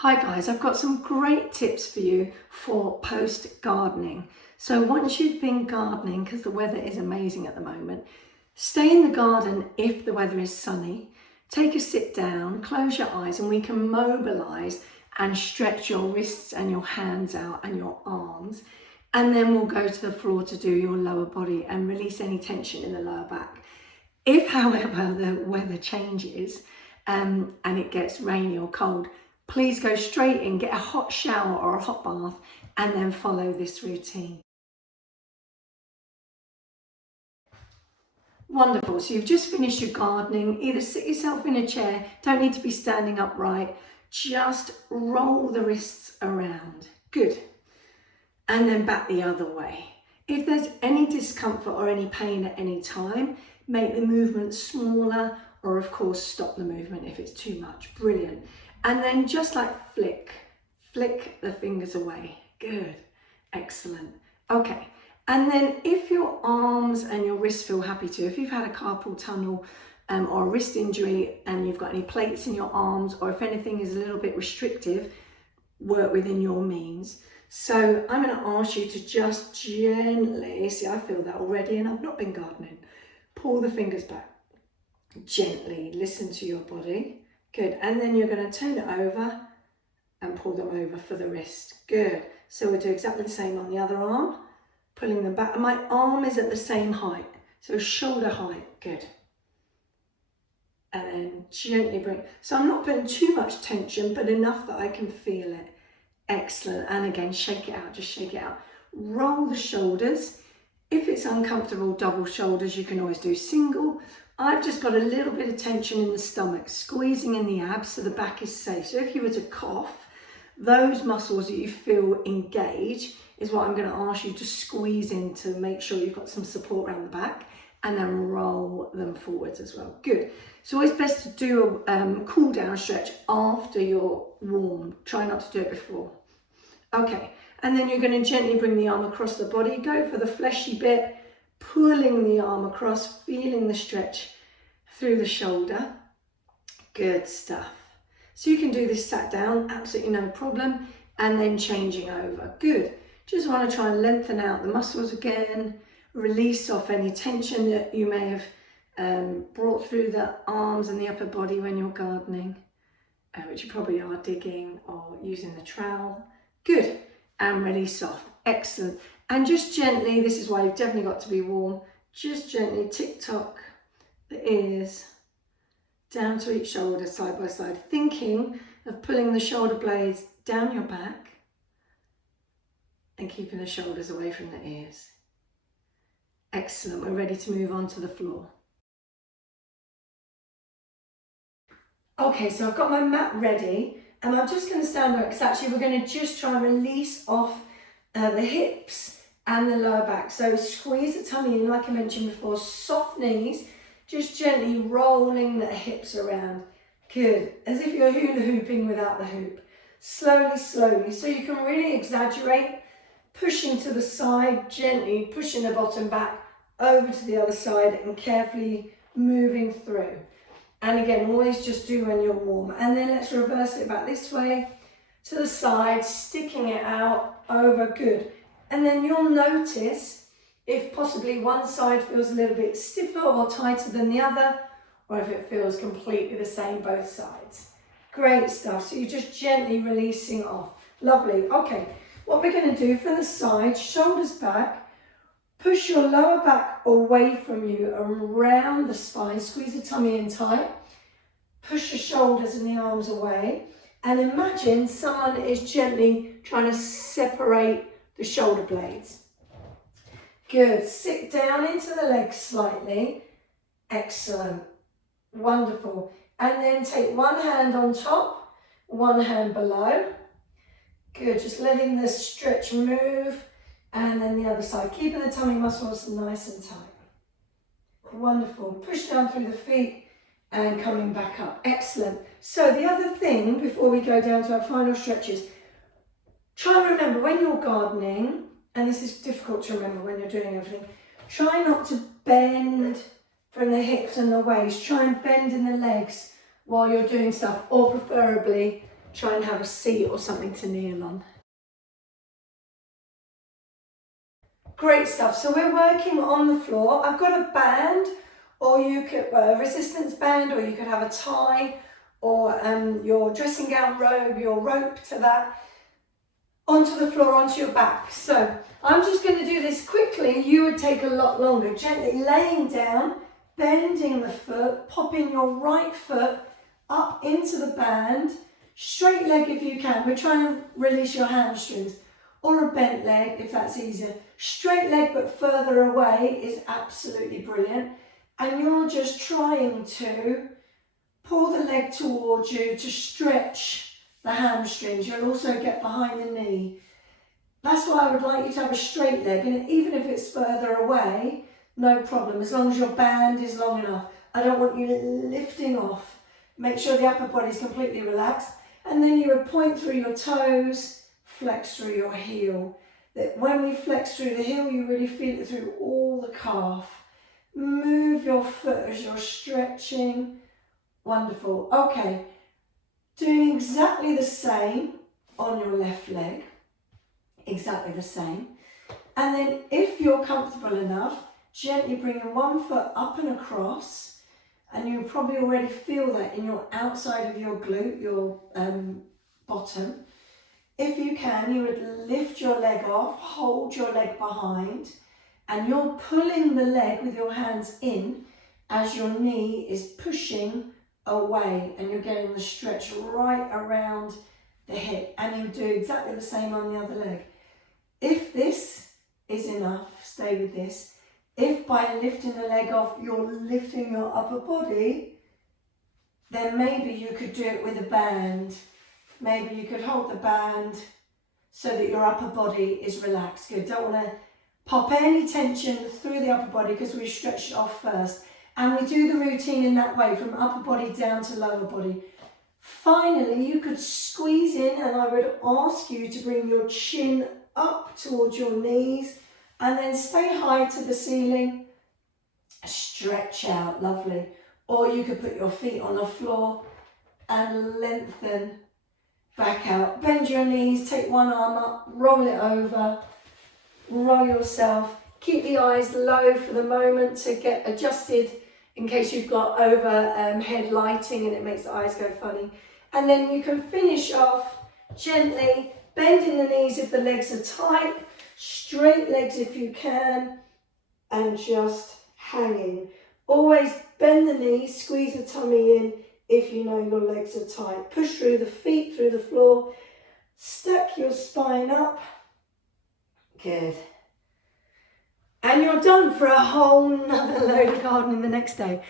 Hi guys, I've got some great tips for you for post gardening. So once you've been gardening, because the weather is amazing at the moment, stay in the garden if the weather is sunny, take a sit down, close your eyes, and we can mobilize and stretch your wrists and your hands out and your arms. And then we'll go to the floor to do your lower body and release any tension in the lower back. If, however, the weather changes and it gets rainy or cold, please go straight in, get a hot shower or a hot bath, and then follow this routine. Wonderful, so you've just finished your gardening. Either sit yourself in a chair, don't need to be standing upright, just roll the wrists around. Good. And then back the other way. If there's any discomfort or any pain at any time, make the movement smaller, or of course stop the movement if it's too much. Brilliant. And then just like flick the fingers away. Good, excellent. Okay, and then if your arms and your wrists feel happy to, if you've had a carpal tunnel or a wrist injury and you've got any plates in your arms, or if anything is a little bit restrictive, work within your means. So I'm going to ask you to just gently, see, I feel that already and I've not been gardening. Pull the fingers back, gently listen to your body. Good, and then you're going to turn it over and pull them over for the wrist. Good, so we'll do exactly the same on the other arm, pulling them back. And my arm is at the same height, so shoulder height, good. And then gently bring, so I'm not putting too much tension, but enough that I can feel it. Excellent, and again, shake it out, just shake it out. Roll the shoulders. If it's uncomfortable, double shoulders, you can always do single. I've just got a little bit of tension in the stomach, squeezing in the abs so the back is safe. So if you were to cough, those muscles that you feel engage is what I'm going to ask you to squeeze in to make sure you've got some support around the back, and then roll them forwards as well. Good. It's always best to do a cool down stretch after you're warm. Try not to do it before. Okay, and then you're going to gently bring the arm across the body. Go for the fleshy bit, pulling the arm across, feeling the stretch through the shoulder. Good stuff. So you can do this sat down, absolutely no problem, and then changing over. Good. Just want to try and lengthen out the muscles again, release off any tension that you may have brought through the arms and the upper body when you're gardening, which you probably are digging or using the trowel. Good. And release off. Excellent. And just gently, this is why you've definitely got to be warm, just gently tick-tock the ears down to each shoulder side by side, thinking of pulling the shoulder blades down your back and keeping the shoulders away from the ears. Excellent, we're ready to move on to the floor. Okay, so I've got my mat ready and I'm just going to stand up because actually we're going to just try and release off the hips and the lower back. So squeeze the tummy in like I mentioned before, soft knees, just gently rolling the hips around. Good, as if you're hula hooping without the hoop. Slowly, slowly, so you can really exaggerate, pushing to the side, gently pushing the bottom back over to the other side and carefully moving through. And again, always just do when you're warm. And then let's reverse it back this way, to the side, sticking it out, over, good. And then you'll notice if possibly one side feels a little bit stiffer or tighter than the other, or if it feels completely the same both sides. Great stuff, so you're just gently releasing off. Lovely, okay. What we're going to do from the side, shoulders back, push your lower back away from you, around the spine, squeeze the tummy in tight, push your shoulders and the arms away, and imagine someone is gently trying to separate the shoulder blades. Good, sit down into the legs slightly, excellent, wonderful. And then take one hand on top, one hand below. Good, just letting the stretch move, and then the other side, keeping the tummy muscles nice and tight. Wonderful, push down through the feet and coming back up, excellent. So the other thing before we go down to our final stretches, try and remember when you're gardening, and this is difficult to remember when you're doing everything, try not to bend from the hips and the waist, try and bend in the legs while you're doing stuff, or preferably try and have a seat or something to kneel on. Great stuff. So we're working on the floor. I've got a band, or you could, a resistance band, or you could have a tie, or your dressing gown robe, your rope to that, onto the floor, onto your back. So I'm just going to do this quickly. You would take a lot longer. Gently laying down, bending the foot, popping your right foot up into the band, straight leg if you can. We're trying to release your hamstrings, or a bent leg if that's easier. Straight leg but further away is absolutely brilliant. And you're just trying to pull the leg towards you to stretch the hamstrings. You'll also get behind the knee. That's why I would like you to have a straight leg, and even if it's further away, no problem, as long as your band is long enough. I don't want you lifting off. Make sure the upper body is completely relaxed, and then you would point through your toes, flex through your heel. That when we flex through the heel, you really feel it through all the calf. Move your foot as you're stretching. Wonderful. Okay, doing exactly the same on your left leg. Exactly the same. And then if you're comfortable enough, gently bringing one foot up and across, and you probably already feel that in your outside of your glute, your bottom. If you can, you would lift your leg off, hold your leg behind, and you're pulling the leg with your hands in as your knee is pushing away, and you're getting the stretch right around the hip, and you do exactly the same on the other leg. If this is enough, stay with this. If by lifting the leg off, you're lifting your upper body, then maybe you could do it with a band. Maybe you could hold the band so that your upper body is relaxed. Good. Don't want to pop any tension through the upper body because we stretched it off first. And we do the routine in that way, from upper body down to lower body. Finally, you could squeeze in, and I would ask you to bring your chin up towards your knees and then stay high to the ceiling. Stretch out, lovely. Or you could put your feet on the floor and lengthen back out. Bend your knees, take one arm up, roll it over, roll yourself. Keep the eyes low for the moment to get adjusted in case you've got overhead lighting and it makes the eyes go funny. And then you can finish off gently, bending the knees if the legs are tight, straight legs if you can, and just hanging. Always bend the knees, squeeze the tummy in if you know your legs are tight. Push through the feet, through the floor, stack your spine up. Good. And you're done for a whole nother load of gardening the next day.